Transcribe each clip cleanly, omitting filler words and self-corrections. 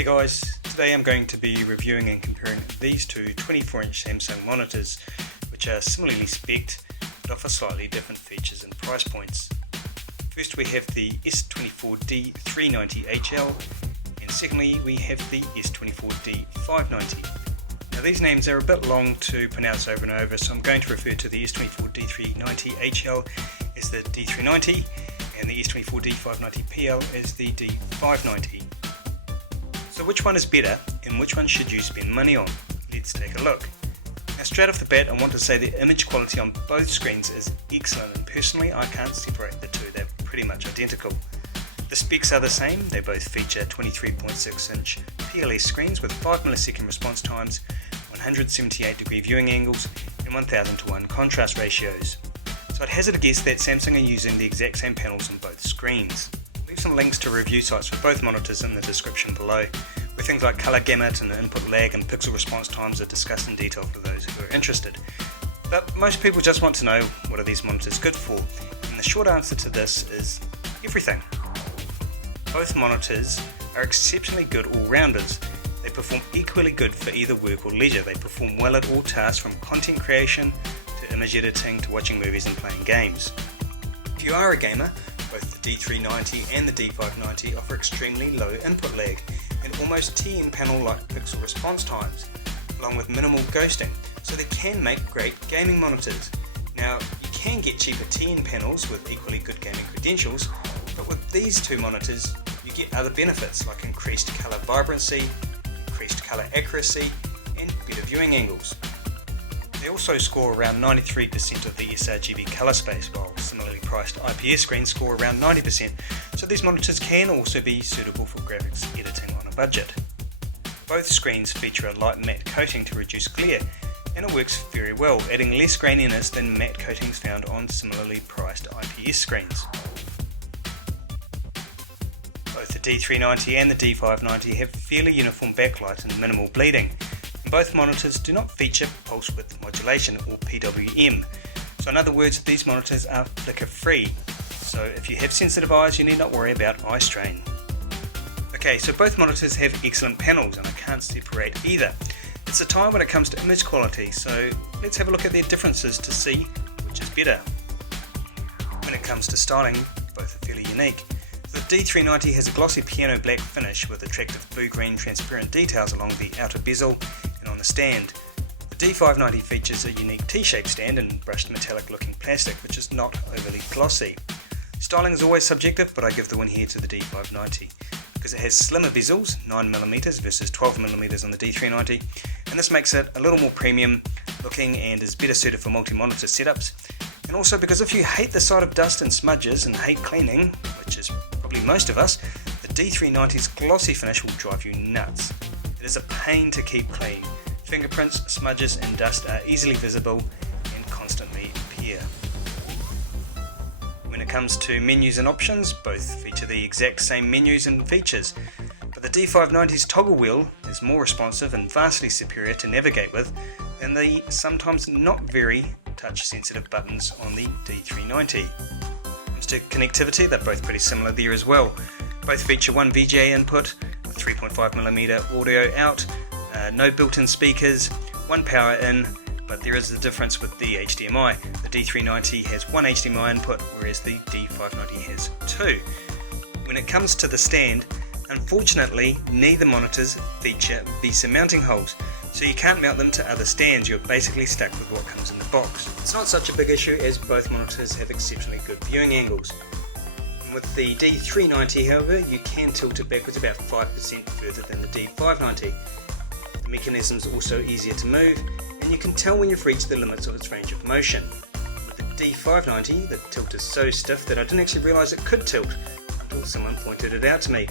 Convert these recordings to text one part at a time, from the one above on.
Hey guys, today I'm going to be reviewing and comparing these two 24-inch Samsung monitors, which are similarly spec'd but offer slightly different features and price points. First we have the S24D390HL, and secondly we have the S24D590. Now these names are a bit long to pronounce over and over, so I'm going to refer to the S24D390HL as the D390 and the S24D590PL as the D590. So which one is better and which one should you spend money on? Let's take a look. Now straight off the bat I want to say the image quality on both screens is excellent, and personally I can't separate the two, they're pretty much identical. The specs are the same, they both feature 23.6 inch PLS screens with 5 millisecond response times, 178 degree viewing angles and 1000:1 contrast ratios. So I'd hazard a guess that Samsung are using the exact same panels on both screens. Leave some links to review sites for both monitors in the description below, where things like colour gamut and input lag and pixel response times are discussed in detail for those who are interested. But most people just want to know, what are these monitors good for? And the short answer to this is everything. Both monitors are exceptionally good all-rounders. They perform equally good for either work or leisure. They perform well at all tasks, from content creation to image editing to watching movies and playing games. If you are a gamer, both the D390 and the D590 offer extremely low input lag and almost TN panel-like pixel response times, along with minimal ghosting, so they can make great gaming monitors. Now, you can get cheaper TN panels with equally good gaming credentials, but with these two monitors you get other benefits like increased colour vibrancy, increased colour accuracy and better viewing angles. They also score around 93% of the sRGB colour space, while similarly priced IPS screens score around 90%, so these monitors can also be suitable for graphics editing on a budget. Both screens feature a light matte coating to reduce glare, and it works very well, adding less graininess than matte coatings found on similarly priced IPS screens. Both the D390 and the D590 have fairly uniform backlight and minimal bleeding. Both monitors do not feature pulse width modulation or PWM, so in other words these monitors are flicker free, so if you have sensitive eyes you need not worry about eye strain. Okay, so both monitors have excellent panels and I can't separate either. It's a tie when it comes to image quality, so let's have a look at their differences to see which is better. When it comes to styling, both are fairly unique. The D390 has a glossy piano black finish with attractive blue-green transparent details along the outer bezel and on the stand. The D590 features a unique T-shaped stand and brushed metallic looking plastic, which is not overly glossy. Styling is always subjective, but I give the win here to the D590 because it has slimmer bezels, 9mm versus 12mm on the D390, and this makes it a little more premium looking and is better suited for multi-monitor setups, and also because if you hate the sight of dust and smudges and hate cleaning, which is probably most of us, the D390's glossy finish will drive you nuts. It is a pain to keep clean. Fingerprints, smudges and dust are easily visible and constantly appear. When it comes to menus and options, both feature the exact same menus and features, but the D590's toggle wheel is more responsive and vastly superior to navigate with than the sometimes not very touch sensitive buttons on the D390. To connectivity, they're both pretty similar there as well. Both feature one VGA input, a 3.5mm audio out, no built-in speakers, one power in, but there is the difference with the HDMI. The D390 has one HDMI input, whereas the D590 has two. When it comes to the stand, unfortunately neither monitors feature VESA mounting holes, so you can't mount them to other stands, you're basically stuck with what comes in the box. It's not such a big issue as both monitors have exceptionally good viewing angles. And with the D390 however, you can tilt it backwards about 5% further than the D590. The mechanism is also easier to move, and you can tell when you've reached the limits of its range of motion. With the D590, the tilt is so stiff that I didn't actually realise it could tilt until someone pointed it out to me.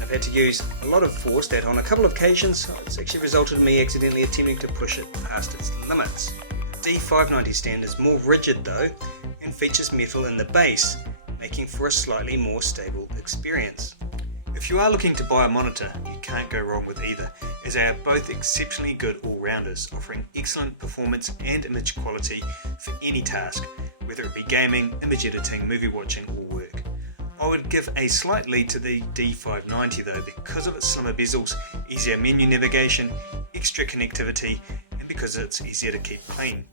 I've had to use a lot of force that on a couple of occasions it's actually resulted in me accidentally attempting to push it past its limits. The D590 stand is more rigid though and features metal in the base, making for a slightly more stable experience. If you are looking to buy a monitor, you can't go wrong with either, as they are both exceptionally good all-rounders, offering excellent performance and image quality for any task, whether it be gaming, image editing, movie watching or work. I would give a slight lead to the D590 though, because of its slimmer bezels, easier menu navigation, extra connectivity, and because it's easier to keep clean.